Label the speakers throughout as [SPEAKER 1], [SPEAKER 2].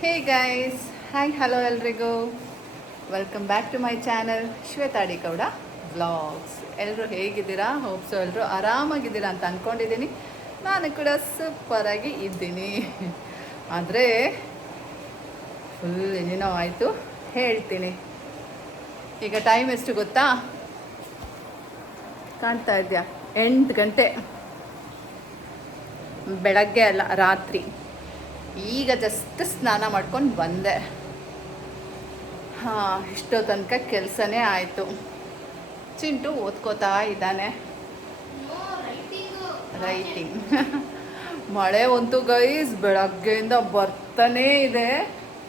[SPEAKER 1] ಹೇ guys hi hello ಎಲ್ರಿಗೂ. Welcome back to my channel Shwetha D Gowda vlogs ಎಲ್ಲರೂ ಹೇಗಿದ್ದೀರಾ? Hopes ಎಲ್ಲರೂ ಆರಾಮಾಗಿದ್ದೀರಾ ಅಂತ ಅಂದ್ಕೊಂಡಿದ್ದೀನಿ ನಾನು ಕೂಡ ಸೂಪರಾಗಿ ಇದ್ದೀನಿ. ಆದರೆ ಫುಲ್ ಏನೇನೋ ಆಯಿತು. ಹೇಳ್ತೀನಿ. ಈಗ ಟೈಮ್ ಎಷ್ಟು ಗೊತ್ತಾ? ಕಾಣ್ತಾ ಇದೆಯಾ ಎಂಟು ಗಂಟೆ. ಬೆಳಗ್ಗೆ ಅಲ್ಲ, ರಾತ್ರಿ. ಈಗ ಜಸ್ಟ್ ಸ್ನಾನ ಮಾಡ್ಕೊಂಡು ಬಂದೆ. ಹಾಂ ಇಷ್ಟೋ ತನಕ ಕೆಲಸನೇ ಆಯಿತು. ಚಿಂಟು ಓದ್ಕೋತಾ ಇದ್ದಾನೆ. ರೈಟಿಂಗ್ ಮಳೆ ಅಂತೂ ಗೈಸ್ ಬೆಳಗ್ಗೆಯಿಂದ ಬರ್ತಾನೇ ಇದೆ.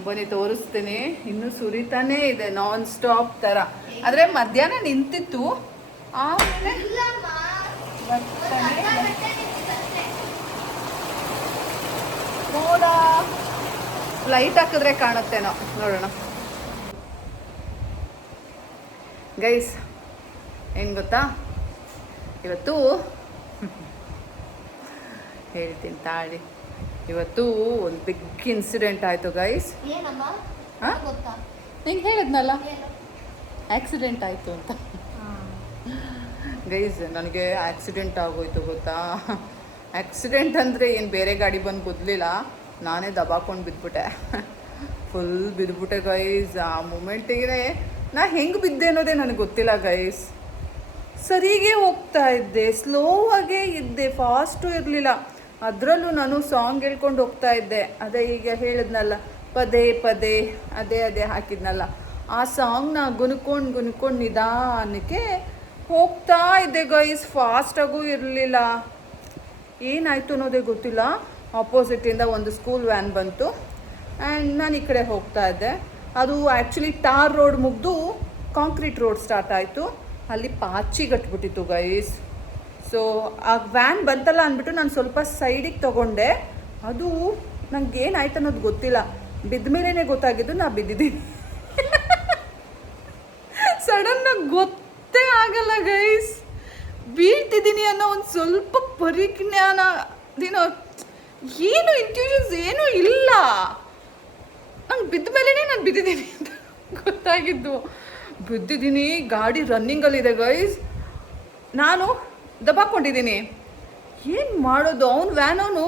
[SPEAKER 1] ಬನ್ನಿ, ತೋರಿಸ್ತೀನಿ. ಇನ್ನು ಸುರಿತಾನೇ ಇದೆ ನಾನ್ ಸ್ಟಾಪ್ ಥರ ಆದರೆ ಮಧ್ಯಾಹ್ನ ನಿಂತಿತ್ತು. ಆಮೇಲೆ ಬರ್ತಾನೆ ಮೋಡ ಲೈಟ್ ಹಾಕಿದ್ರೆ ಕಾಣುತ್ತೇನೋ. ನೋಡೋಣ. ಗೈಸ್ ಏನು ಗೊತ್ತಾ? ಇವತ್ತು ಹೇಳ್ತೀನಿ ತಾಳಿ. ಇವತ್ತು ಒಂದು ಬಿಗ್ ಇನ್ಸಿಡೆಂಟ್ ಆಯಿತು ಗೈಸ್ ನಿಂಗೆ ಹೇಳಿದ್ನಲ್ಲ? ಆಕ್ಸಿಡೆಂಟ್ ಆಯಿತು ಅಂತ. ಗೈಸ್ ನನಗೆ ಆಕ್ಸಿಡೆಂಟ್ ಆಗೋಯ್ತು ಗೊತ್ತಾ? ಆಕ್ಸಿಡೆಂಟ್ ಅಂದರೆ ಏನು, ಬೇರೆ ಗಾಡಿ ಬಂದು ಗುದ್ದಲಿಲ್ಲ ನಾನೇ ದಬಾಕೊಂಡು ಬಿದ್ಬಿಟ್ಟೆ. ಫುಲ್ ಬಿದ್ಬಿಟ್ಟೆ ಗೈಸ್ ಆ ಮೂಮೆಂಟಿಗೆ ನಾ ಹೆಂಗೆ ಬಿದ್ದೆ ಅನ್ನೋದೇ ನನಗೆ ಗೊತ್ತಿಲ್ಲ ಗೈಸ್ ಸರಿಗೆ ಹೋಗ್ತಾ ಇದ್ದೆ ಸ್ಲೋ ಆಗೇ ಇದ್ದೆ ಫಾಸ್ಟು ಇರಲಿಲ್ಲ. ಅದರಲ್ಲೂ ನಾನು ಸಾಂಗ್ ಹೇಳ್ಕೊಂಡು ಹೋಗ್ತಾ ಇದ್ದೆ. ಅದೇ ಈಗ ಹೇಳಿದ್ನಲ್ಲ, ಪದೇ ಪದೇ, ಅದೇ ಅದೇ ಹಾಕಿದ್ನಲ್ಲ. ಆ ಸಾಂಗ್ನ ಗುನ್ಕೊಂಡು ಗುನ್ಕೊಂಡು ನಿಧಾನಕ್ಕೆ ಹೋಗ್ತಾ ಇದ್ದೆ ಗೈಸ್ ಫಾಸ್ಟಾಗೂ ಇರಲಿಲ್ಲ. ಏನಾಯಿತು ಅನ್ನೋದೇ ಗೊತ್ತಿಲ್ಲ. ಆಪೋಸಿಟಿಂದ ಒಂದು ಸ್ಕೂಲ್ ವ್ಯಾನ್ ಬಂತು. ಆ್ಯಂಡ್ ನಾನು ಈ ಕಡೆ ಹೋಗ್ತಾ ಇದ್ದೆ. ಅದು ಆ್ಯಕ್ಚುಲಿ ಟಾರ್ ರೋಡ್ ಮುಗಿದು ಕಾಂಕ್ರೀಟ್ ರೋಡ್ ಸ್ಟಾರ್ಟ್ ಆಯಿತು. ಅಲ್ಲಿ ಪಾಚಿ ಕಟ್ಬಿಟ್ಟಿತ್ತು ಗೈಸ್ ಸೊ ಆ ವ್ಯಾನ್ ಬಂತಲ್ಲ ಅಂದ್ಬಿಟ್ಟು ನಾನು ಸ್ವಲ್ಪ ಸೈಡಿಗೆ ತಗೊಂಡೆ. ಅದು ನನಗೆ ಏನಾಯ್ತು ಅನ್ನೋದು ಗೊತ್ತಿಲ್ಲ. ಬಿದ್ದ ಮೇಲೇ ಗೊತ್ತಾಗಿದ್ದು ನಾ ಬಿದ್ದಿದ್ದೀನಿ. ಸಡನ್ನಾಗಿ ಗೊತ್ತೇ ಆಗಲ್ಲ ಗೈಸ್ ಬೀಳ್ತಿದ್ದೀನಿ ಅನ್ನೋ ಒಂದು ಸ್ವಲ್ಪ ಪರಿಜ್ಞಾನ ದಿನ ಏನು ಇಂಟ್ಯೂಷನ್ಸ್ ಏನೂ ಇಲ್ಲ. ನಂಗೆ ಬಿದ್ದ ಮೇಲೇ ನಾನು ಬಿದ್ದಿದ್ದೀನಿ ಅಂತ ಗೊತ್ತಾಗಿದ್ದು. ಬಿದ್ದಿದ್ದೀನಿ, ಗಾಡಿ ರನ್ನಿಂಗಲ್ಲಿದೆ ಗೈಸ್ ನಾನು ದಬ್ಬಾಕೊಂಡಿದ್ದೀನಿ ಏನು ಮಾಡೋದು? ಅವ್ನು ವ್ಯಾನ್ ಅವನು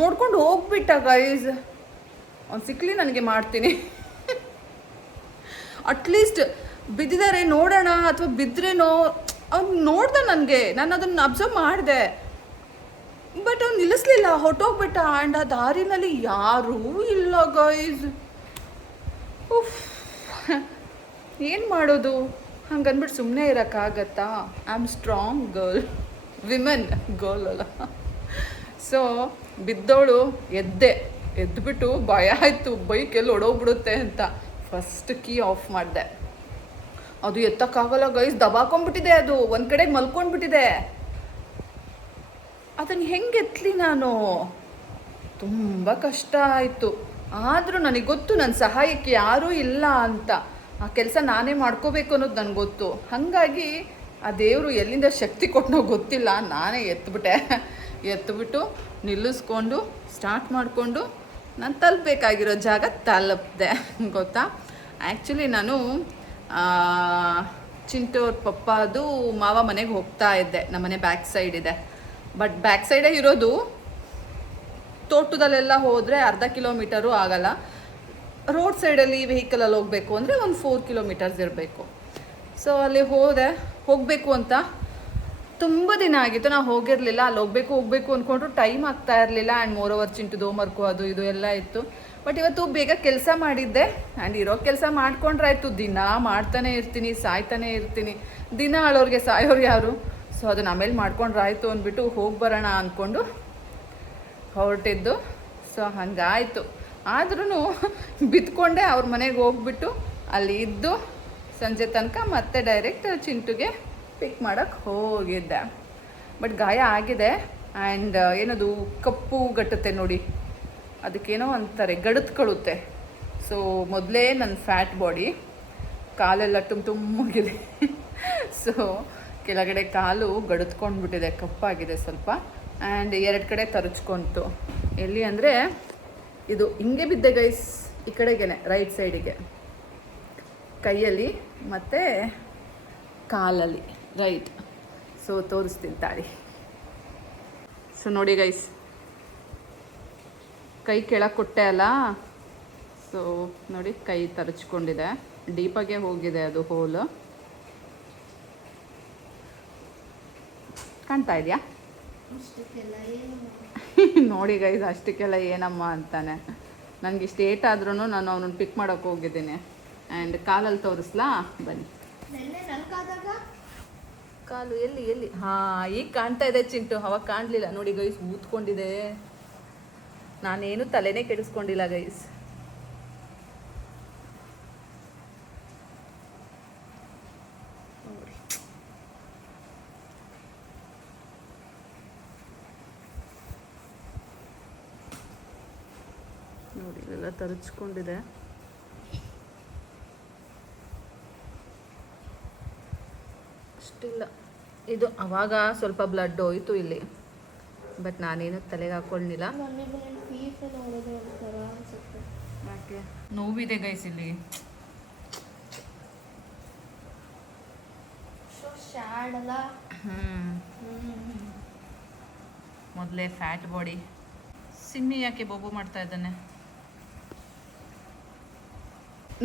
[SPEAKER 1] ನೋಡ್ಕೊಂಡು ಹೋಗ್ಬಿಟ್ಟ ಗೈಸ್ ಅವ್ನು ಸಿಕ್ಕಲಿ ನನಗೆ ಮಾಡ್ತೀನಿ. ಅಟ್ಲೀಸ್ಟ್ ಬಿದ್ದಿದ್ದಾರೆ ನೋಡೋಣ, ಅಥವಾ ಬಿದ್ದರೇನೋ ಅವ್ನು ನೋಡ್ದೆ ನನಗೆ. ನಾನು ಅದನ್ನು ಅಬ್ಸರ್ವ್ ಮಾಡಿದೆ. ಬಟ್ ಅವ್ನು ನಿಲ್ಲಿಸ್ಲಿಲ್ಲ. ಹೊಟ್ಟೋಗ್ಬಿಟ್ಟ ಆ್ಯಂಡ್ ಆ ದಾರಿನಲ್ಲಿ ಯಾರೂ ಇಲ್ಲ ಗೈಸ್ ಉಫ್ ಏನು ಮಾಡೋದು? ಹಂಗನ್ಬಿಟ್ಟು ಸುಮ್ಮನೆ ಇರೋಕ್ಕಾಗತ್ತಾ? I am strong girl women girl ಅಲ್ಲ. ಸೊ ಬಿದ್ದೋಳು, ಎದ್ದೆ. ಎದ್ದುಬಿಟ್ಟು ಭಯ ಆಯಿತು. ಬೈಕ್ ಎಲ್ಲಿ ಒಡೋಗ್ಬಿಡುತ್ತೆ ಅಂತ. ಫಸ್ಟ್ ಕೀ ಆಫ್ ಮಾಡಿದೆ. ಅದು ಎತ್ತಕ್ಕಾಗಲ್ಲ ಗೈಸ್ ದಬಾಕೊಂಡ್ಬಿಟ್ಟಿದೆ ಅದು. ಒಂದು ಕಡೆ ಮಲ್ಕೊಂಡ್ಬಿಟ್ಟಿದೆ. ಅದನ್ನು ಹೆಂಗೆ ಎತ್ತಲಿ ನಾನು? ತುಂಬ ಕಷ್ಟ ಆಯಿತು. ಆದರೂ ನನಗೆ ಗೊತ್ತು ನನ್ನ ಸಹಾಯಕ್ಕೆ ಯಾರೂ ಇಲ್ಲ ಅಂತ. ಆ ಕೆಲಸ ನಾನೇ ಮಾಡ್ಕೋಬೇಕು ಅನ್ನೋದು ನನಗೆ ಗೊತ್ತು. ಹಾಗಾಗಿ ಆ ದೇವರು ಎಲ್ಲಿಂದ ಶಕ್ತಿ ಕೊಟ್ಟನೋ ಗೊತ್ತಿಲ್ಲ. ನಾನೇ ಎತ್ಬಿಟ್ಟೆ. ಎತ್ಬಿಟ್ಟು ನಿಲ್ಲಿಸ್ಕೊಂಡು ಸ್ಟಾರ್ಟ್ ಮಾಡಿಕೊಂಡು ನಾನು ತಲುಪಬೇಕಾಗಿರೋ ಜಾಗ ತಲುಪಿದೆ. ಗೊತ್ತಾ? ಆ್ಯಕ್ಚುಲಿ ನಾನು ಆ, ಚಿಂಟು ಅವ್ರ ಪಪ್ಪದು ಮಾವ ಮನೆಗೆ ಹೋಗ್ತಾ ಇದ್ದೆ ನಮ್ಮನೆ ಬ್ಯಾಕ್ ಸೈಡ್ ಇದೆ. ಬಟ್ ಬ್ಯಾಕ್ ಸೈಡೇ ಇರೋದು ತೋಟದಲ್ಲೆಲ್ಲ ಹೋದರೆ ಅರ್ಧ ಕಿಲೋಮೀಟರು ಆಗಲ್ಲ. ರೋಡ್ ಸೈಡಲ್ಲಿ ವೆಹಿಕಲಲ್ಲಿ ಹೋಗಬೇಕು ಅಂದರೆ ಒಂದು ಫೋರ್ ಕಿಲೋಮೀಟರ್ಸ್ ಇರಬೇಕು. ಸೊ ಅಲ್ಲಿ ಹೋದೆ ಹೋಗಬೇಕು ಅಂತ. ತುಂಬ ದಿನ ಆಗಿತ್ತು ನಾವು ಹೋಗಿರಲಿಲ್ಲ. ಅಲ್ಲಿ ಹೋಗಬೇಕು ಹೋಗಬೇಕು ಅಂದ್ಕೊಂಡ್ರು ಟೈಮ್ ಆಗ್ತಾ ಇರಲಿಲ್ಲ. ಆ್ಯಂಡ್ ಮೋರ್ ಓವರ್ ಚಿಂಟು ದೋಮರ್ಕು ಅದು ಇದು ಎಲ್ಲ ಇತ್ತು. ಬಟ್ ಇವತ್ತು ಬೇಗ ಕೆಲಸ ಮಾಡಿದ್ದೆ. ಆ್ಯಂಡ್ ಇರೋ ಕೆಲಸ ಮಾಡ್ಕೊಂಡ್ರಾಯ್ತು ದಿನ ಮಾಡ್ತಾನೆ ಇರ್ತೀನಿ, ಸಾಯ್ತಾನೆ ಇರ್ತೀನಿ. ದಿನ ಆಳೋರಿಗೆ ಸಾಯೋರು ಯಾರು? ಸೊ ಅದನ್ನ ಆಮೇಲೆ ಮಾಡ್ಕೊಂಡ್ರಾಯ್ತು ಅಂದ್ಬಿಟ್ಟು ಹೋಗಿ ಬರೋಣ ಅಂದ್ಕೊಂಡು ಹೊರಟಿದ್ದು. ಸೊ ಹಂಗಾಯಿತು. ಆದ್ರೂ ಬಿತ್ಕೊಂಡೆ ಅವ್ರ ಮನೆಗೆ ಹೋಗ್ಬಿಟ್ಟು ಅಲ್ಲಿ ಇದ್ದು ಸಂಜೆ ತನಕ ಮತ್ತೆ ಡೈರೆಕ್ಟ್ ಚಿಂಟುಗೆ ಪಿಕ್ ಮಾಡೋಕ್ಕೆ ಹೋಗಿದ್ದೆ. ಬಟ್ ಗಾಯ ಆಗಿದೆ. ಆ್ಯಂಡ್ ಏನದು, ಕಪ್ಪು ಗಟ್ಟುತ್ತೆ ನೋಡಿ. ಅದಕ್ಕೇನೋ ಅಂತಾರೆ ಗಡತ್ಕೊಳ್ಳುತ್ತೆ ಸೊ ಮೊದಲೇ ನನ್ನ ಫ್ಯಾಟ್ ಬಾಡಿ ಕಾಲೆಲ್ಲ ತುಂಬ ತುಂಬಗಿದೆ ಸೊ ಕೆಳಗಡೆ ಕಾಲು ಗಡತ್ಕೊಂಡ್ಬಿಟ್ಟಿದೆ ಕಪ್ಪಾಗಿದೆ ಸ್ವಲ್ಪ. ಆ್ಯಂಡ್ ಎರಡು ಕಡೆ ತರಚ್ಕೊಂತು. ಎಲ್ಲಿ ಅಂದರೆ, ಇದು ಹಿಂಗೆ ಬಿದ್ದೆ ಗೈಸ್ ಈ ಕಡೆಗೇನೆ ರೈಟ್ ಸೈಡಿಗೆ ಕೈಯಲ್ಲಿ ಮತ್ತು ಕಾಲಲ್ಲಿ ರೈಟ್ ಸೊ ತೋರಿಸ್ತೀನಿ ತಾಳಿ. ಸೊ ನೋಡಿ ಗೈಸ್ ಕೈ ಕೆಳಗೆ ಕೊಟ್ಟೆ ಅಲ್ಲ? ಸೊ ನೋಡಿ ಕೈ ತರಚ್ಕೊಂಡಿದೆ. ಡೀಪಾಗೆ ಹೋಗಿದೆ ಅದು ಹೋಲು. ಕಾಣ್ತಾ ಇದೆಯಾ?
[SPEAKER 2] ಅಷ್ಟಕ್ಕೆಲ್ಲ ಏನು?
[SPEAKER 1] ನೋಡಿ ಗೈಸ್ ಅಷ್ಟಕ್ಕೆಲ್ಲ ಏನಮ್ಮ ಅಂತಾನೆ. ನನಗೆ ಇಷ್ಟು ಏಟ್ ಆದ್ರೂ ನಾನು ಅವನನ್ನು ಪಿಕ್ ಮಾಡೋಕೆ ಹೋಗಿದ್ದೀನಿ. ಆ್ಯಂಡ್ ಕಾಲಲ್ಲಿ ತೋರಿಸ್ಲಾ? ಬನ್ನಿ. ಕಾಲು ಎಲ್ಲಿ ಎಲ್ಲಿ? ಹಾಂ ಈಗ ಕಾಣ್ತಾ ಇದೆ ಚಿಂಟು ಅವಾಗ ಕಾಣಲಿಲ್ಲ. ನೋಡಿ ಗೈಸ್ ಊದ್ಕೊಂಡಿದೆ. ನಾನೇನು ತಲೆನೇ ಕೆಡಿಸ್ಕೊಂಡಿಲ್ಲ ಗೈಸ್ ನೋಡಿ. ಇಲ್ಲೆಲ್ಲ ಇವೆಲ್ಲ ತರಚ್ಕೊಂಡಿದೆ. ಅಷ್ಟಿಲ್ಲ. ಇದು ಅವಾಗ ಸ್ವಲ್ಪ ಬ್ಲಡ್ ಹೋಯ್ತು ಇಲ್ಲಿ. ಬಟ್ ನಾನೇನು ತಲೆಗೆ ಹಾಕೊಳ್ಳಿಲ್ಲ
[SPEAKER 2] ನೋಡೋದು ಒಂಥರ ಅನ್ಸುತ್ತೆ.
[SPEAKER 1] ಯಾಕೆ? ನೋವಿದೆ ಗೈಸ್ ಇಲ್ಲಿ.
[SPEAKER 2] ಸೊ ಅಲ್ಲ?
[SPEAKER 1] ಮೊದಲೇ ಫ್ಯಾಟ್ ಬಾಡಿ ಸಿಮ್ಮಿ ಯಾಕೆ ಬೊಬ್ಬು ಮಾಡ್ತಾ ಇದ್ದಾನೆ?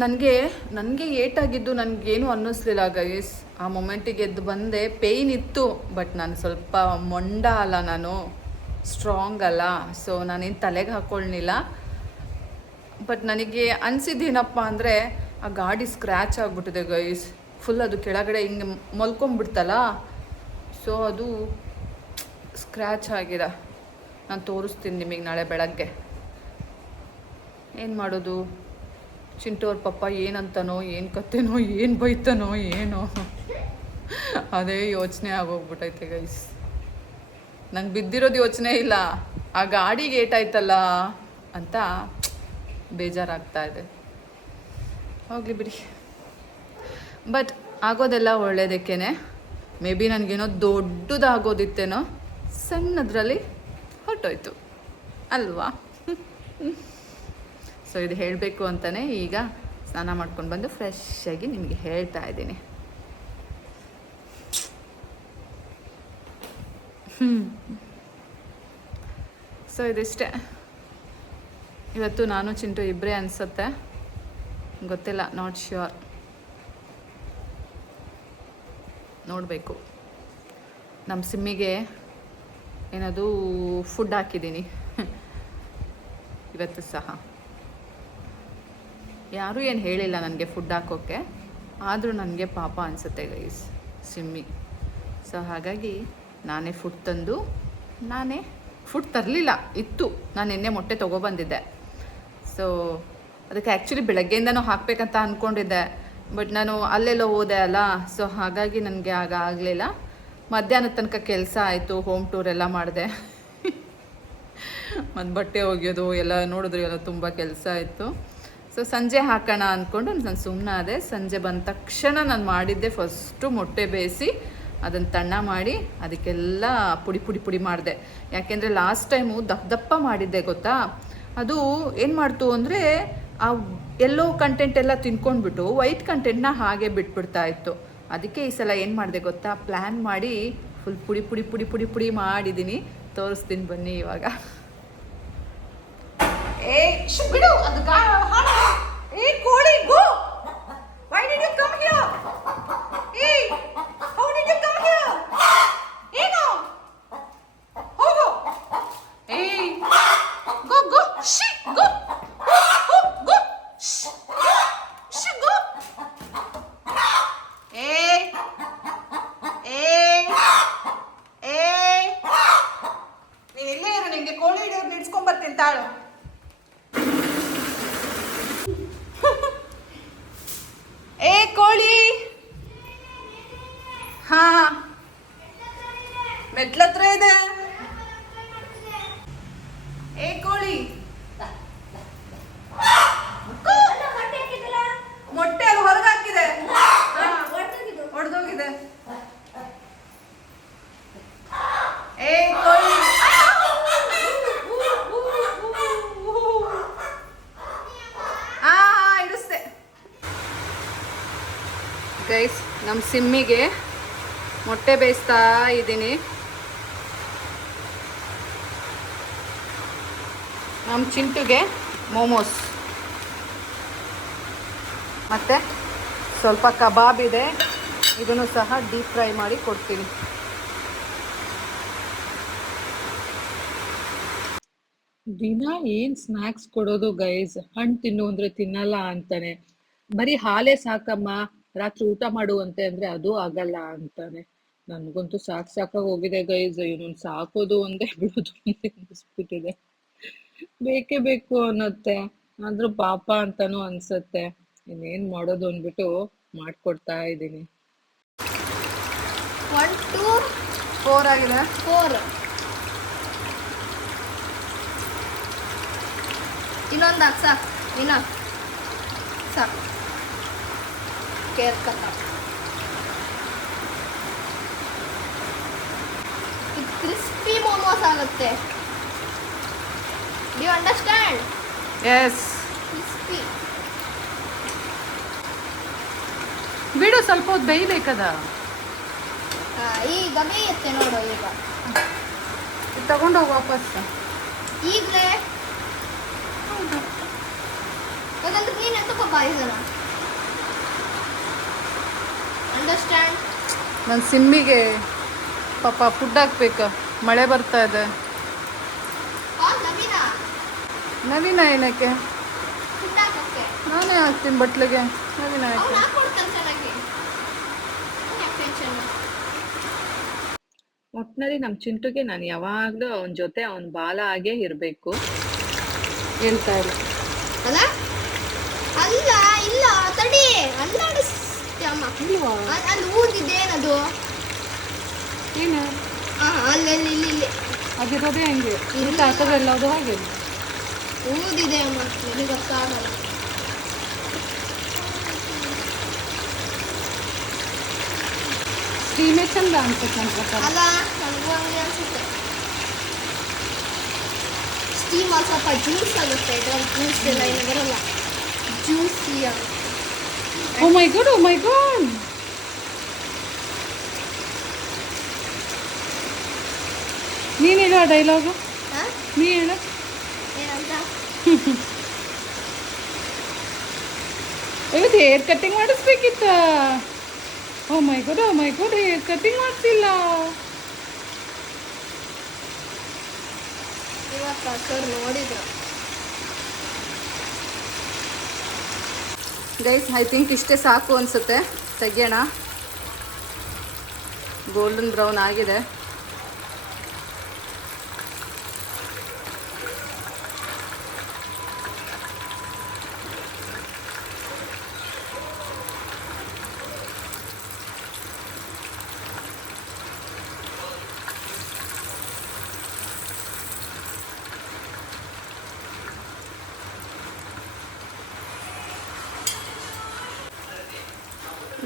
[SPEAKER 1] ನನಗೆ ನನಗೆ ಏಟಾಗಿದ್ದು ನನಗೇನು ಅನ್ನಿಸ್ಲಿಲ್ಲ ಗೈಸ್ ಆ ಮೊಮೆಂಟಿಗೆ ಎದ್ದು ಬಂದೆ ಪೇಯ್ನ್ ಇತ್ತು ಬಟ್ ನಾನು ಸ್ವಲ್ಪ ಮೊಂಡ ಅಲ್ಲ ನಾನು. ಸ್ಟ್ರಾಂಗ್ ಅಲ್ಲ ಸೊ ನಾನೇನು ತಲೆಗೆ ಹಾಕ್ಕೊಳ್ಳಿಲ್ಲ ಬಟ್ ನನಗೆ ಅನಿಸಿದ್ದೇನಪ್ಪ ಅಂದರೆ, ಆ ಗಾಡಿ ಸ್ಕ್ರ್ಯಾಚ್ ಆಗಿಬಿಟ್ಟಿದೆ ಗೈಸ್ ಫುಲ್ ಅದು ಕೆಳಗಡೆ ಹಿಂಗೆ ಮಲ್ಕೊಂಬಿಡ್ತಲ್ಲ ಸೊ ಅದು ಸ್ಕ್ರ್ಯಾಚ್ ಆಗಿದೆ. ನಾನು ತೋರಿಸ್ತೀನಿ ನಿಮಗೆ ನಾಳೆ ಬೆಳಗ್ಗೆ. ಏನು ಮಾಡೋದು? ಚಿಂಟೋರ್ ಪಪ್ಪ ಏನಂತನೋ, ಏನು ಕತ್ತೇನೋ ಏನು ಬೈತಾನೋ, ಏನೋ. ಅದೇ ಯೋಚನೆ ಆಗೋಗ್ಬಿಟ್ಟೈತೆ ಗೈಸ್ ನಂಗೆ ಬಿದ್ದಿರೋದು ಯೋಚನೆ ಇಲ್ಲ. ಆ ಗಾಡಿಗೆ ಏಟಾಯ್ತಲ್ಲ ಅಂತ ಬೇಜಾರಾಗ್ತಾ ಇದೆ. ಹೋಗಲಿ ಬಿಡಿ. ಬಟ್ ಆಗೋದೆಲ್ಲ ಒಳ್ಳೇದಕ್ಕೇನೆ. ಮೇ ಬಿ ನನಗೇನೋ ದೊಡ್ಡದಾಗೋದಿತ್ತೇನೋ ಸಣ್ಣದ್ರಲ್ಲಿ ಹೊರಟೋಯ್ತು. ಅಲ್ವಾ? ಸೊ ಇದು ಹೇಳಬೇಕು ಅಂತಲೇ ಈಗ ಸ್ನಾನ ಮಾಡ್ಕೊಂಡು ಬಂದು ಫ್ರೆಶ್ ಆಗಿ ನಿಮಗೆ ಹೇಳ್ತಾ ಇದ್ದೀನಿ. ಸೊ ಇದಿಷ್ಟೇ. ಇವತ್ತು ನಾನು ಚಿಂಟು ಇಬ್ಬರೇ ಅನಿಸುತ್ತೆ. ಗೊತ್ತಿಲ್ಲ ನಾಟ್ ಶ್ಯೂರ್ ನೋಡಬೇಕು. ನಮ್ಮ ಸಿಮ್ಮಿಗೆ ಏನದು ಫುಡ್ ಹಾಕಿದ್ದೀನಿ. ಇವತ್ತು ಸಹ. ಯಾರೂ ಏನು ಹೇಳಿಲ್ಲ ನನಗೆ ಫುಡ್ ಹಾಕೋಕ್ಕೆ ಆದರೂ ನನಗೆ ಪಾಪ ಅನಿಸುತ್ತೆ ಗೈಸ್ ಸಿಮ್ಮಿ. ಸೊ ಹಾಗಾಗಿ ನಾನೇ ಫುಡ್ ತಂದು, ನಾನೇ ಫುಡ್ ತರಲಿಲ್ಲ, ಇತ್ತು. ನಾನು ನಿನ್ನೆ ಮೊಟ್ಟೆ ತೊಗೊಬಂದಿದ್ದೆ ಸೊ ಅದಕ್ಕೆ ಆ್ಯಕ್ಚುಲಿ ಬೆಳಗ್ಗೆಯಿಂದನೂ ಹಾಕಬೇಕಂತ ಅಂದ್ಕೊಂಡಿದ್ದೆ ಬಟ್ ನಾನು ಅಲ್ಲೆಲ್ಲ ಹೋದೆ ಅಲ್ಲ ಸೊ ಹಾಗಾಗಿ ನನಗೆ ಆಗ ಆಗಲಿಲ್ಲ. ಮಧ್ಯಾಹ್ನದ ತನಕ ಕೆಲಸ ಆಯಿತು ಹೋಮ್ ಟೂರ್ ಎಲ್ಲ ಮಾಡಿದೆ. ಮತ್ತು ಬಟ್ಟೆ ಒಗೆಯೋದು, ಎಲ್ಲ ನೋಡಿದ್ರೆ, ಎಲ್ಲ ತುಂಬ ಕೆಲಸ ಇತ್ತು. ಸೊ ಸಂಜೆ ಹಾಕೋಣ ಅಂದ್ಕೊಂಡು ನಾನು ಸುಮ್ಮನೆ ಆದೆ. ಸಂಜೆ ಬಂದ ತಕ್ಷಣ ನಾನು ಮಾಡಿದ್ದೆ ಫಸ್ಟು ಮೊಟ್ಟೆ ಬೇಯಿಸಿ. ಅದನ್ನು ತಣ್ಣ ಮಾಡಿ ಅದಕ್ಕೆಲ್ಲ ಪುಡಿ ಪುಡಿ ಪುಡಿ ಮಾಡಿದೆ. ಯಾಕೆಂದರೆ ಲಾಸ್ಟ್ ಟೈಮು ದಪ್ಪ ದಪ್ಪ ಮಾಡಿದ್ದೆ ಗೊತ್ತಾ? ಅದು ಏನು ಮಾಡ್ತು ಅಂದರೆ ಆ ಎಲ್ಲೋ ಕಂಟೆಂಟ್ ಎಲ್ಲ ತಿನ್ಕೊಂಡ್ಬಿಟ್ಟು ವೈಟ್ ಕಂಟೆಂಟ್ನ ಹಾಗೆ ಬಿಟ್ಬಿಡ್ತಾ ಇತ್ತು. ಅದಕ್ಕೆ ಈ ಸಲ ಏನು ಮಾಡಿದೆ ಗೊತ್ತಾ? ಪ್ಲ್ಯಾನ್ ಮಾಡಿ ಫುಲ್ ಪುಡಿ ಪುಡಿ ಪುಡಿ ಪುಡಿ ಪುಡಿ ಮಾಡಿದ್ದೀನಿ ತೋರಿಸ್ತೀನಿ ಬನ್ನಿ ಇವಾಗ. ಏ ಕೋಳಿ, go. Why did you come here ಏ ಕಮ್ ಹಿಯರ್ ಏನು ಹೋಗು ಏ ಗೋ ಗೋ ಶಿ ಗೋ ಗೋ ಗೋ ಶ್ ಶಿ ಗೋ ಏ ಏ ಏ ನೀನ್ ಇಲ್ಲೇ ಇರು ನಿಂಗೆ ಕೋಳಿ ಹಿಡಿಯೋದು ನಿಡ್ಸ್ಕೊಂಡ್ ಬರ್ತೀನಿ ತಾಳು ಏ ಕೋಳಿ ಹಾ ಮೆಟ್ಲತ್ರ ಇದೆ ಏ ಕೋಳಿ ಮೊಟ್ಟೆ ಅದು ಹೊರಗೆ ಹಾಕಿದೆ ಹೊಡೆದೋಗಿದೆ ಏ ಕೋಳಿ ಗೈಸ್ ನಮ್ಮ ಸಿಮ್ಮಿಗೆ ಮೊಟ್ಟೆ ಬೇಯಿಸ್ತಾ ಇದ್ದೀನಿ. ನಮ್ಮ ಚಿಂಟುಗೆ ಮೋಮೋಸ್. ಮತ್ತು ಸ್ವಲ್ಪ ಕಬಾಬ್ ಇದೆ. ಇದನ್ನು ಸಹ ಡೀಪ್ ಫ್ರೈ ಮಾಡಿ ಕೊಡ್ತೀನಿ.
[SPEAKER 3] ದಿನ ಏನ್ ಸ್ನಾಕ್ಸ್ ಕೊಡೋದು ಗೈಸ್ ಹಣ್ಣು ತಿನ್ನು ಅಂದ್ರೆ ತಿನ್ನಲ್ಲ ಅಂತಾನೆ. ಬರೀ ಹಾಲೇ ಸಾಕಮ್ಮ. ರಾತ್ರಿ ಊಟ ಮಾಡುವಂತೆ ಅಂದ್ರೆ ಅದು ಆಗಲ್ಲ ಅಂತಾನೆ. ನನ್ಗಂತೂ ಸಾಕ್ ಸಾಕಾಗಿ ಹೋಗಿದೆ ಗೈಸ್ ಇವನು ಸಾಕೋದು ಒಂದೇ ಬಿಡೋದು ಒಂದೇ ಅನ್ಸ್ಬಿಟ್ಟಿದೆ ಬೇಕೇ ಬೇಕು ಅನ್ನತ್ತೆ. ಆದ್ರೂ ಪಾಪ ಅಂತಾನೂ ಅನ್ಸತ್ತೆ. ಇನ್ನೇನ್ ಮಾಡೋದು ಅಂದ್ಬಿಟ್ಟು ಮಾಡ್ಕೊಡ್ತಾ ಇದ್ದೀನಿ.
[SPEAKER 2] ಒನ್ ಟೂ
[SPEAKER 1] ಫೋರ್ ಆಗಿದೆ.
[SPEAKER 2] ಫೋರ್ ಇನ್ನೊಂದು ಹಾಕು ಸಾಕು. ಇನ್ನ ಸಾಕು. ಕೇರ್ ಕತ್ತ ಇದು ಕ್ರಿಸ್ಪಿ ಮೋಮೋಸ್ ಆಗುತ್ತೆ. ಯು ಅಂಡರ್ಸ್ಟ್ಯಾಂಡ್
[SPEAKER 1] ಎಸ್
[SPEAKER 2] ಕ್ರಿಸ್ಪಿ
[SPEAKER 1] ಬಿಡು ಸ್ವಲ್ಪ ಹೊತ್ತು ಬೇಯಬೇಕದ?
[SPEAKER 2] ಈಗ ಬೇಯುತ್ತೆ ನೋಡು ಈಗ.
[SPEAKER 1] ತಗೊಂಡೋಗಿ ವಾಪಸ್.
[SPEAKER 2] ಈಗಲೇ? ಯಾಕಂದ್ರೆ ನೀನು ಎಂತಪ್ಪ ಬಾಯಿಸಲ್ಲ ಅಂಡರ್ಸ್ಟ್ಯಾಂಡ್
[SPEAKER 1] ನನ್ನ ಸಿಮ್ಮಿಗೆ ಪಾಪ ಫುಡ್ ಹಾಕ್ಬೇಕು. ಮಳೆ ಬರ್ತಾ ಇದೆ.
[SPEAKER 2] ನವೀನ?
[SPEAKER 1] ನವೀನ ಏನಕ್ಕೆ? ನಾನೇ ಹಾಕ್ತೀನಿ ಬಟ್ಲಿಗೆ. ನವೀನ
[SPEAKER 3] ಒಟ್ಟಿನಲ್ಲಿ ನಮ್ಮ ಚಿಂಟುಗೆ ನಾನು ಯಾವಾಗಲೂ ಅವನ ಜೊತೆ ಅವನ ಬಾಲ ಆಗೇ ಇರಬೇಕು.
[SPEAKER 1] ಹೇಳ್ತಾ ಇಲ್ಲ
[SPEAKER 2] ಅಲ್ಲ ಅಲ್ಲ ಇಲ್ಲ ತಡಿ ಅಲ್ಲಾಡಿಸ್ತ್ಯಮ್ಮ ಅ- ಅಲ್ಲಿ ಊದಿದೆ ಏನದು?
[SPEAKER 1] ಏನು?
[SPEAKER 2] ಹಾ ಅಲ್ಲಲ್ಲಿ ಅಲ್ಲಿ ಇಲ್ಲಿ ಇಲ್ಲಿ.
[SPEAKER 1] ಅದಿರೋದೇ ಹಂಗೆ. ಇದಕ್ಕೆ ಹಾಕೋದ್ರೆಲ್ಲ ಅದು ಹಾಗೆ.
[SPEAKER 2] ಊದಿದೆ ಅಮ್ಮ ನನಗೆ ಗೊತ್ತಾಗಲ್ಲ
[SPEAKER 1] ಸ್ಟೀಮೇ ಚಂದ ಅನ್ಸುತ್ತೆ ನನ್ನ ಪ್ರಕಾರ.
[SPEAKER 2] ಅಲ್ಲ ನನಗೂ ಹಂಗೆ ಅನ್ಸುತ್ತೆ. ಸ್ಟೀಮ್ ಸ್ವಲ್ಪ ಜ್ಯೂಸ್ ಆಗುತ್ತೆ ಇದ್ರಲ್ಲಿ ಜ್ಯೂಸ್ ಎಲ್ಲ ಏನು ಬರಲ್ಲ ಜ್ಯೂಸಿ ಆಗುತ್ತೆ.
[SPEAKER 1] ಓ my god oh my god ನೀನು ಹೇಳು ಆ ಡೈಲಾಗು ನೀ ಹೇಳು. ಇವತ್ತು ಹೇರ್ ಕಟ್ಟಿಂಗ್ ಮಾಡಿಸ್ಬೇಕಿತ್ತ? ಓ my god oh my god hair cutting ಮಾಡಿಸಿಲ್ಲ.
[SPEAKER 2] ನೋಡಿದ್ರು.
[SPEAKER 1] ಗೈಸ್ ಐ ಥಿಂಕ್ ಇಷ್ಟೇ ಸಾಕು ಅನಿಸುತ್ತೆ. ತೆಗಿಯೋಣ. ಗೋಲ್ಡನ್ ಬ್ರೌನ್ ಆಗಿದೆ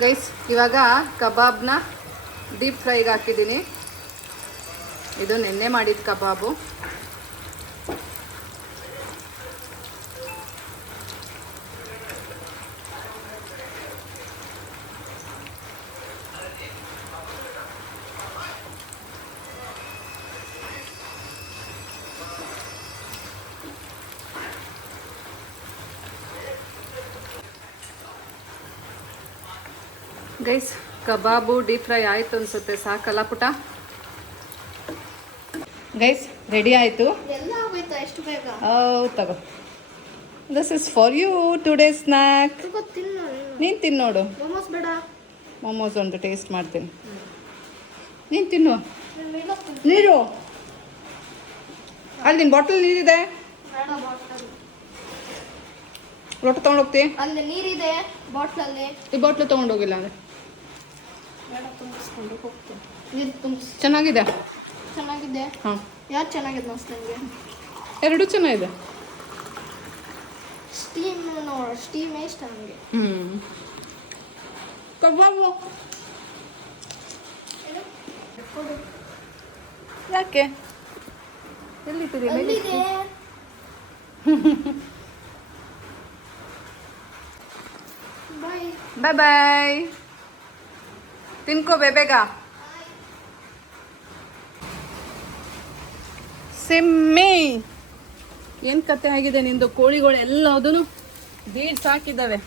[SPEAKER 1] ಗೈಸ್ ಇವಾಗ ಕಬಾಬ್ನ ಡೀಪ್ ಫ್ರೈಗೆ ಹಾಕಿದ್ದೀನಿ. ಇದು ನೆನ್ನೆ ಮಾಡಿದ ಕಬಾಬು. ಗೈಸ್ ಕಬಾಬು ಡೀಪ್ ಫ್ರೈ ಆಯಿತು ಅನ್ಸುತ್ತೆ ಸಾಕಲ್ಲ ಪುಟ? ಗೈಸ್ ರೆಡಿ ಆಯಿತು? ತಗೋ. This is for you today snack
[SPEAKER 2] ನೀನ್.
[SPEAKER 1] ನೀನು ತಿನ್ನೋಡು
[SPEAKER 2] ಮೊಮೋಸ್ ಬೇಡ.
[SPEAKER 1] ಮೊಮೋಸ್ ಒಂದು ಟೇಸ್ಟ್ ಮಾಡ್ತೀನಿ. ನೀನು ತಿನ್ನು.
[SPEAKER 2] ನಾನು
[SPEAKER 1] ನೀರು. ಅಲ್ಲಿ ನಿನ್ನ ಬಾಟಲ್ ನೀರಿದೆ ಲೋಟ ತೊಗೊಂಡೋಗ್ತಿ
[SPEAKER 2] ಅಲ್ಲಿ ನೀರಿದೆ ಬಾಟ್ಲಲ್ಲಿ
[SPEAKER 1] ಈ ಬಾಟ್ಲು ತಗೊಂಡೋಗಿಲ್ಲ ಅಂದರೆ.
[SPEAKER 2] ಬೇಡ ತುಂಬಿಸ್ಕೊಂಡು ಹೋಗ್ತೀನಿ. ನೀರು ತುಂಬಿಸ್
[SPEAKER 1] ಚೆನ್ನಾಗಿದೆ?
[SPEAKER 2] ಚೆನ್ನಾಗಿದೆ?
[SPEAKER 1] ಹಾಂ.
[SPEAKER 2] ಯಾರು ಚೆನ್ನಾಗಿದೆ ಅನ್ಸ್ತು ನನಗೆ
[SPEAKER 1] ಎರಡು ಚೆನ್ನಾಗಿದೆ.
[SPEAKER 2] ಸ್ಟೀಮ್ ನೋಡ ಸ್ಟೀಮ್ ಇಷ್ಟ ನನಗೆ
[SPEAKER 1] ಹ್ಞೂ ಕಬಾಬು. ಯಾಕೆ? ಎಲ್ಲಿದ್ದೀರಿ
[SPEAKER 2] ಎಲ್ಲಿದೆ? ಬಾಯ್
[SPEAKER 1] ಬಾಯ್ ಬಾಯ್ ತಿನ್ಕೋ ಬೇಬೇಗ ಸಿಮ್ಮಿ. ಏನು ಕತೆ ಆಗಿದೆ ನಿಂದು? ಕೋಳಿಗಳು ಎಲ್ಲದೂ ಬೀಡ್ಸ್ ಸಾಕಿದ್ದಾವೆ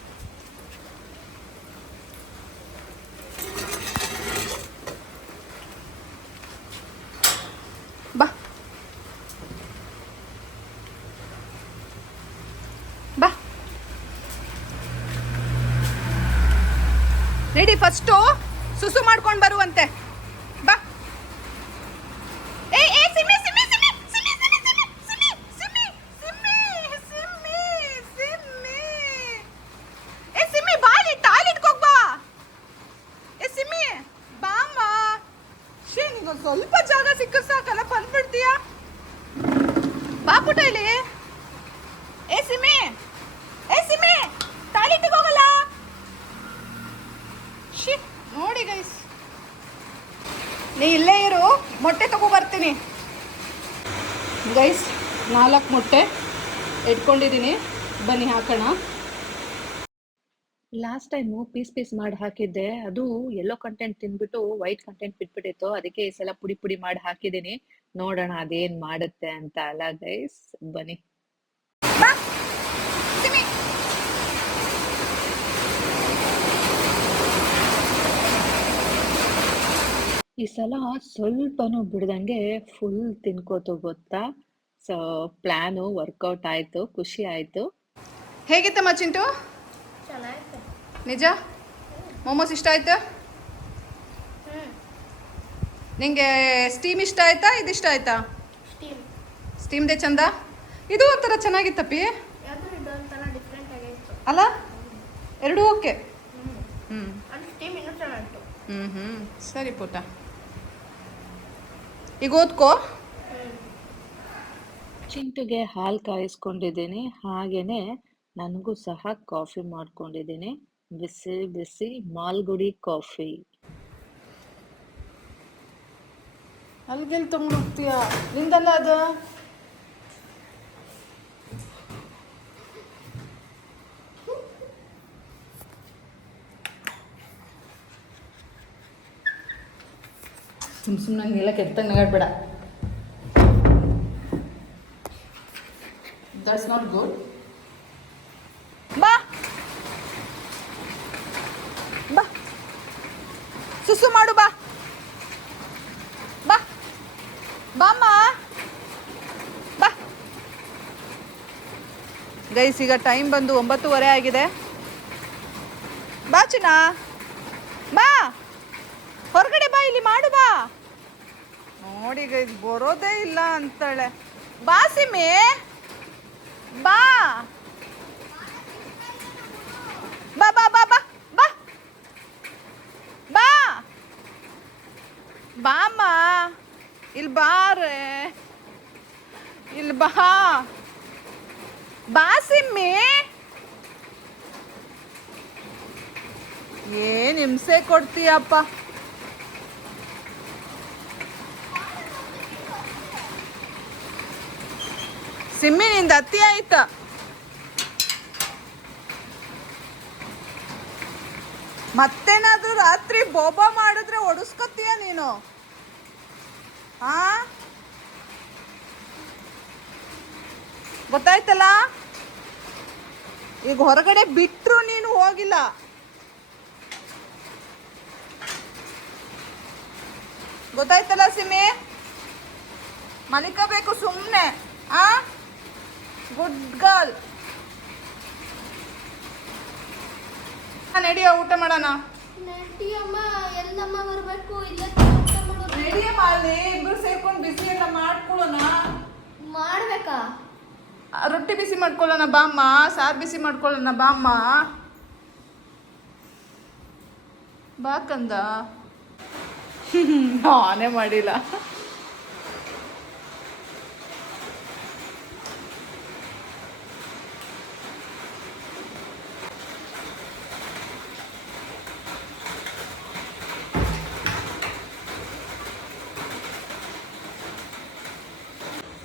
[SPEAKER 1] ಸ್ವಲ್ಪ ಜಾಗ ಸಿಕ್ಕ ಸಾಕಲ್ಲ, ಬಂದ್ಬಿಡ್ತೀಯ? ಬಾಪುಟ ಇಲ್ಲಿ ಏ, ಸಿಮೆ. ಏ, ಸಿಮೆ. ಹೋಗಲ್ಲ. ಶಿ ನೋಡಿ ಗೈಸ್ ನೀ ಇಲ್ಲೇ ಇರು. ಮೊಟ್ಟೆ ತಗೋ ಬರ್ತೀನಿ. ಗೈಸ್ ನಾಲ್ಕು ಮೊಟ್ಟೆ ಇಟ್ಕೊಂಡಿದ್ದೀನಿ ಬನ್ನಿ, ಹಾಕೋಣ.
[SPEAKER 3] ಲಾಸ್ಟ್ ಟೈಮು ಪೀಸ್ ಪೀಸ್ ಮಾಡಿ ಹಾಕಿದ್ದೆ. ಅದು ಎಲ್ಲೋ ಕಂಟೆಂಟ್ ತಿಂದ್ಬಿಟ್ಟು ವೈಟ್ ಕಂಟೆಂಟ್ ಬಿಟ್ಬಿಟ್ಟಿತ್ತು. ಅದಕ್ಕೆ ಈ ಸಲ ಪುಡಿ ಪುಡಿ ಮಾಡಿ ಹಾಕಿದ್ದೀನಿ. ನೋಡೋಣ ಅದೇನ್ ಮಾಡುತ್ತೆ ಅಂತ ಅಲ್ಲ ಗೈಸ್ ಬನ್ನಿ. ಈ ಸಲ ಸ್ವಲ್ಪನೂ ಬಿಡ್ದಂಗೆ ಫುಲ್ ತಿನ್ಕೋತು ಗೊತ್ತಾ? ಸೊ ಪ್ಲ್ಯಾನು ವರ್ಕೌಟ್ ಆಯ್ತು ಖುಷಿ ಆಯ್ತು.
[SPEAKER 1] ಹೇಗಿತ್ತಮ್ಮ ಚಿಂಟು?
[SPEAKER 2] ಚೆನ್ನಾಗಿದೆ
[SPEAKER 1] ನಿಜ? ಮೊಮೋಸ್ ಇಷ್ಟ ಆಯ್ತಾ? ನಿಂಗೆ ಸ್ಟೀಮ್ ಇಷ್ಟ ಆಯ್ತಾ? ಇದಿಷ್ಟ ಇಷ್ಟ ಆಯ್ತಾ?
[SPEAKER 2] ಸ್ಟೀಮ್
[SPEAKER 1] ಸ್ಟೀಮ್ದೇ ಚಂದ? ಇದು ಒಂಥರ ಚೆನ್ನಾಗಿತ್ತಪ್ಪಿ. ಅಲ್ಲ? ಎರಡೂ ಓಕೆ. ಹ್ಞೂ
[SPEAKER 2] ಅದು ಸ್ಟೀಮ್ ಇನ್ನೂ ಚೆನ್ನಾಗಿತ್ತು.
[SPEAKER 1] ಹ್ಞೂ ಹ್ಞೂ ಸರಿ ಪುಟ ಈಗ ಓದ್ಕೋ.
[SPEAKER 3] ಚಿಂಟುಗೆ ಹಾಲು ಕಾಯಿಸ್ಕೊಂಡಿದ್ದೀನಿ. ಹಾಗೇನೆ ನನಗೂ ಸಹ ಕಾಫಿ ಮಾಡ್ಕೊಂಡಿದ್ದೀನಿ. ಬಿಸಿ ಬಿಸಿ ಮಾಲ್ಗುಡಿ ಕಾಫಿ.
[SPEAKER 1] ಅಲ್ಲಿಗೆಲ್ಲಿ ತಗೊಂಡು ಹೋಗ್ತೀಯ? ನಿಂದಲ್ಲ ಅದು? ಸುಮ್ ಸುಮ್ಮನೆ ನೀಲ ಕೆಟ್ಟಂಗೆ ನಗಾಡ್ಬೇಡ. ದಟ್ಸ್ ನಾಟ್ ಗುಡ್ ಬಾ. ಮಾಡು, ಬಾ. ಬಾ. ಬಾಮ್ಮ. ಬಾ. ಗೈಸ್, ಈಗ ಟೈಮ್ ಬಂದು ಒಂಬತ್ತುವರೆ ಆಗಿದೆ. ಬಾ, ಚಿನ್ನ. ಬಾ. ಹೊರಗಡೆ ಬಾ, ಇಲ್ಲಿ ಮಾಡು, ಬಾ. ನೋಡಿ ಗೈಸ್, ಬರೋದೇ ಇಲ್ಲ ಅಂತಾಳೆ. ಬಾ ಸಿಮಿ ಬಾ ಬಾ. ಬಾ ಬಾ ಬಾ. ಬಾಮ್ಮ ಇಲ್ಲಿ ಬಾರೆ. ಇಲ್ಲಿ ಬಾ. ಬಾ ಸಿಮ್ಮಿ. ಏನ್ ಹಿಂಸೆ ಕೊಡ್ತೀಯಪ್ಪ. ಸಿಮ್ಮಿ ಅತಿ ಆಯ್ತ? ಮತ್ತೇನಾದ್ರೂ ರಾತ್ರಿ ಬೋಬಾ ಮಾಡಿದ್ರೆ ಒಡಿಸ್ಕೊತೀಯ ನೀನು? ಆ? ಗೊತ್ತಾಯ್ತಲ್ಲ? ಈಗ ಹೊರಗಡೆ ಬಿಟ್ಟರು ನೀನು ಹೋಗಿಲ್ಲ. ಗೊತ್ತಾಯ್ತಲ್ಲ ಸಿಮಿ? ಮಲಿಕಬೇಕು ಸುಮ್ಮನೆ ಆ? Good girl. ನಡಿಯ ಊಟ ಮಾಡೋಣ?
[SPEAKER 2] ನಟಿ ಅಮ್ಮ ಎಲ್ಲಮ್ಮ ಬರಬೇಕು? ಇಲ್ಲ ಊಟ ಮಾಡೋದು
[SPEAKER 1] ನಡಿಯ ಮಾಡಿ ಇಬ್ರು ಸೇರ್ಕೊಂಡು ಬಿಸಿ ಎಲ್ಲ ಮಾಡ್ಕೊಳ್ಳೋಣ.
[SPEAKER 2] ಮಾಡ್ಬೇಕಾ?
[SPEAKER 1] ರೊಟ್ಟಿ ಬಿಸಿ ಮಾಡ್ಕೊಳ್ಳೋಣ ಬಾಮ್ಮ ಸಾರು ಬಿಸಿ ಮಾಡ್ಕೊಳ್ಳೋಣ ಬಾಮ್ಮ. ಬಾಕಂದ ನಾನೇ ಮಾಡಿಲ್ಲ.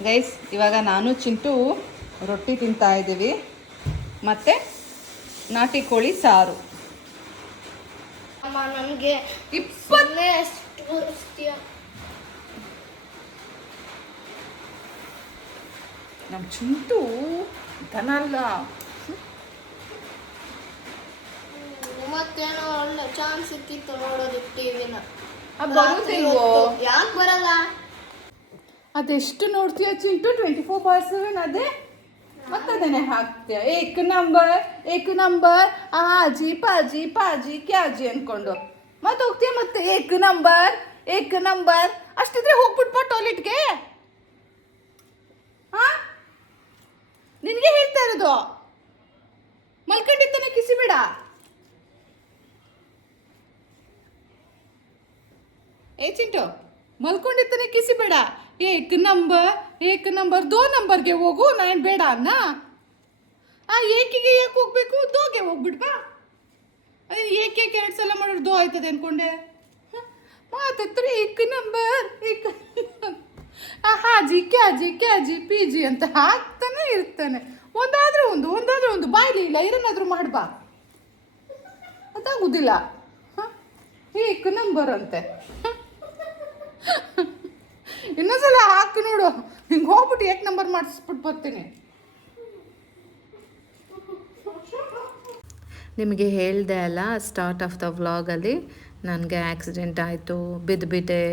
[SPEAKER 1] ಗೈಸ್ ಇವಾಗ ನಾನು ಚಿಂಟು ರೊಟ್ಟಿ ತಿಂತಾ ಇದ್ದೀವಿ. ಮತ್ತು ನಾಟಿ ಕೋಳಿ ಸಾರು.
[SPEAKER 2] ನನಗೆ
[SPEAKER 4] ಇಪ್ಪತ್ತು
[SPEAKER 2] ಸುಮ್ಮನೆ ಎಷ್ಟು ತೋರಿಸ್ತೀಯ
[SPEAKER 4] ನಮ್ಮ ಚಿಂಟು ದನ ಅಲ್ಲ.
[SPEAKER 2] ಮತ್ತೇನೋ ಒಳ್ಳೆ ಚಾನ್ಸ್ ಸಿಕ್ಕಿತ್ತು ನೋಡೋದಕ್ಕೆ ಟಿವಿನ. ಯಾಕೆ ಬರಲ್ಲ?
[SPEAKER 4] ಅದೆಷ್ಟು ನೋಡ್ತೀಯ Chintu? Twenty four bar seven ಅದೇ? ಮತ್ತೆ ಅದನ್ನೇ ಹಾಕ್ತೀಯ? ಏಕ್ ನಂಬರ್ ಏಕ್ ನಂಬರ್ ಆಜಿ, ಪಾಜಿ ಪಾಜಿ, ಕ್ಯಾಜಿ ಅನ್ಕೊಂಡು. ಮತ್ತೆ ಹೋಗ್ತೀಯ ಮತ್ತೆ? ಏಕ್ ನಂಬರ್ ಏಕ್ ನಂಬರ್ ಅಷ್ಟಿದ್ರೆ ಹೋಗ್ಬಿಟ್ಪ ಟಾಯ್ಲೆಟ್ಗೆ ಹಾ ನಿನಗೆ ಹೇಳ್ತಾ ಇರೋದು? ಮಲ್ಕೊಂಡಿದ್ದಾನೆ ಕಿಸಿ ಬೇಡ ಏ ಚಿಂಟು ಮಲ್ಕೊಂಡಿದ್ದಾನೆ ಕಿಸಿ ಬೇಡ. ಏಕ್ ನಂಬರ್ ಏಕ್ ನಂಬರ್, ದೋ ನಂಬರ್ಗೆ ಹೋಗು, ನಾನು ಬೇಡ ಅನ್ನ. ಆ ಏಕಿಗೆ ಏಕೆ ಹೋಗ್ಬೇಕು? ದೋಗೆ ಹೋಗ್ಬಿಡ್ಬಾ ಅದೇ ಏಕೆ ಎರಡು ಸಲ ಮಾಡೋರು ದೋ ಆಯ್ತದೆ ಅನ್ಕೊಂಡೆ? ಮಾತತ್ರ ಏಕ್ ನಂಬರ್, ಏಕ್ ಆ ಹಾಜಿ, ಕ್ಯಾಜಿ ಕ್ಯಾಜಿ ಪಿ ಜಿ ಅಂತ ಹಾಕ್ತಾನೆ ಇರ್ತಾನೆ. ಒಂದಾದ್ರೆ ಒಂದು ಒಂದಾದ್ರೆ ಒಂದು ಬಾಯ್ಲಿ ಇಲ್ಲ, ಏನಾದರೂ ಮಾಡ್ಬಾ ಅದಾಗುದಿಲ್ಲ? ಏಕ್ ನಂಬರ್ ಅಂತೆ? ಇನ್ನೊಂದ್ಸಲ ಹಾಕಿ ನೋಡು. ಹಿಂಗೆ ಹೋಗ್ಬಿಟ್ಟು ಏಕ್ ನಂಬರ್ ಮಾಡಿಸ್ಬಿಟ್ಟು ಬರ್ತೀನಿ.
[SPEAKER 1] ನಿಮಗೆ ಹೇಳಿದೆ ಅಲ್ಲ ಸ್ಟಾರ್ಟ್ ಆಫ್ ದ ವ್ಲಾಗಲ್ಲಿ ನನಗೆ ಆಕ್ಸಿಡೆಂಟ್ ಆಯಿತು ಬಿದ್ದುಬಿಟ್ಟೆ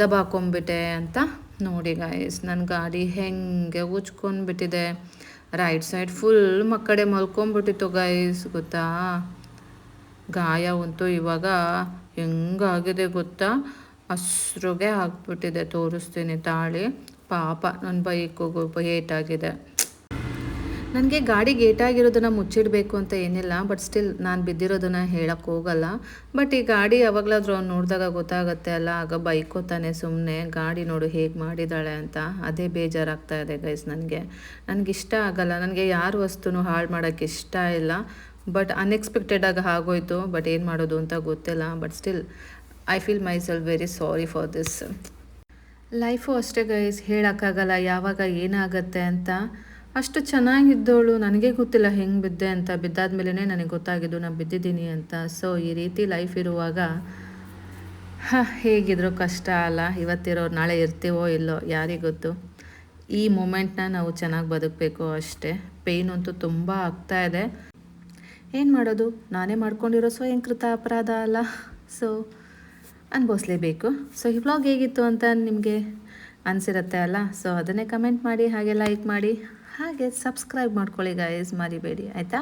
[SPEAKER 1] ದಬಾಕೊಂಬಿಟ್ಟೆ ಅಂತ ನೋಡಿ ಗಾಯಸ್ ನನ್ನ ಗಾಡಿ ಹೆಂಗೆ ಉಚ್ಕೊಂಡ್ಬಿಟ್ಟಿದೆ ರೈಟ್ ಸೈಡ್ ಫುಲ್ ಮಕ್ಕಡೆ ಮಲ್ಕೊಂಬಿಟ್ಟಿತ್ತು ಗಾಯಸ್ ಗೊತ್ತಾ? ಗಾಯ ಅಂತೂ ಇವಾಗ. ಹೆಂಗಾಗಿದೆ ಗೊತ್ತಾ? ಹಸ್ರುಗೆ ಆಗ್ಬಿಟ್ಟಿದೆ ತೋರಿಸ್ತೀನಿ ತಾಳಿ ಪಾಪ ನನ್ನ ಬೈಕಿಗೂ ಏಟಾಗಿದೆ ನನಗೆ ಗಾಡಿ ಗೇಟಾಗಿರೋದನ್ನು ಮುಚ್ಚಿಡಬೇಕು ಅಂತ ಏನಿಲ್ಲ ಬಟ್ ಸ್ಟಿಲ್ ನಾನು ಬಿದ್ದಿರೋದನ್ನು ಹೇಳಕ್ಕೆ ಹೋಗಲ್ಲ. ಬಟ್ ಈ ಗಾಡಿ ಯಾವಾಗಲಾದ್ರೂ ಅವ್ನು ನೋಡಿದಾಗ ಗೊತ್ತಾಗುತ್ತೆ ಅಲ್ಲ, ಆಗ ಬೈಕೋತಾನೆ ಸುಮ್ಮನೆ ಗಾಡಿ ನೋಡು ಹೇಗೆ ಮಾಡಿದ್ದಾಳೆ ಅಂತ. ಅದೇ ಬೇಜಾರಾಗ್ತಾ ಇದೆ ಗೈಸ್ ನನಗೆ. ನನಗೆ ಇಷ್ಟ ಆಗಲ್ಲ, ನನಗೆ ಯಾರ ವಸ್ತುನೂ ಹಾಳು ಮಾಡೋಕ್ಕೆ ಇಷ್ಟ ಇಲ್ಲ. ಬಟ್ ಅನ್ಎಕ್ಸ್ಪೆಕ್ಟೆಡಾಗಿ ಆಗೋಯ್ತು ಬಟ್ ಏನು ಮಾಡೋದು ಅಂತ ಗೊತ್ತಿಲ್ಲ. But still I feel myself very sorry for this life ಅಷ್ಟೇ ಗೈಸ್ ಹೇಳೋಕ್ಕಾಗಲ್ಲ, ಯಾವಾಗ ಏನಾಗತ್ತೆ ಅಂತ. ಅಷ್ಟು ಚೆನ್ನಾಗಿದ್ದವಳು, ನನಗೆ ಗೊತ್ತಿಲ್ಲ ಹೆಂಗೆ ಬಿದ್ದೆ ಅಂತ. ಬಿದ್ದಾದ್ಮೇಲೆ ನನಗೆ ಗೊತ್ತಾಗಿದ್ದು ನಾನು ಬಿದ್ದಿದ್ದೀನಿ ಅಂತ. ಸೊ ಈ ರೀತಿ ಲೈಫ್ ಇರುವಾಗ ಹೇಗಿದ್ರು ಕಷ್ಟ ಅಲ್ಲ. ಇವತ್ತಿರೋರು ನಾಳೆ ಇರ್ತೀವೋ ಇಲ್ಲೋ, ಯಾರಿಗೆ ಗೊತ್ತು? ಈ ಮೂಮೆಂಟ್ನ ನಾವು ಚೆನ್ನಾಗಿ ಬದುಕಬೇಕು ಅಷ್ಟೇ. ಪೇಯ್ನ್ ಅಂತೂ ತುಂಬ ಆಗ್ತಾ ಇದೆ. ಏನು ಮಾಡೋದು? ನಾನೇ ಮಾಡ್ಕೊಂಡಿರೋ ಸ್ವಯಂಕೃತ ಅಪರಾಧ ಅಲ್ಲ. ಸೊ ಅನುಭವಿಸ್ಲೇಬೇಕು. ಸೊ ಈ ಬ್ಲಾಗ್ ಹೇಗಿತ್ತು ಅಂತ ನಿಮಗೆ ಅನಿಸಿರುತ್ತೆ ಅಲ್ಲ? ಸೊ ಅದನ್ನೇ ಕಮೆಂಟ್ ಮಾಡಿ, ಹಾಗೆ ಲೈಕ್ ಮಾಡಿ, ಹಾಗೆ ಸಬ್ಸ್ಕ್ರೈಬ್ ಮಾಡ್ಕೊಳ್ಳಿ ಗಾಯಸ್ ಮರಿಬೇಡಿ, ಆಯಿತಾ?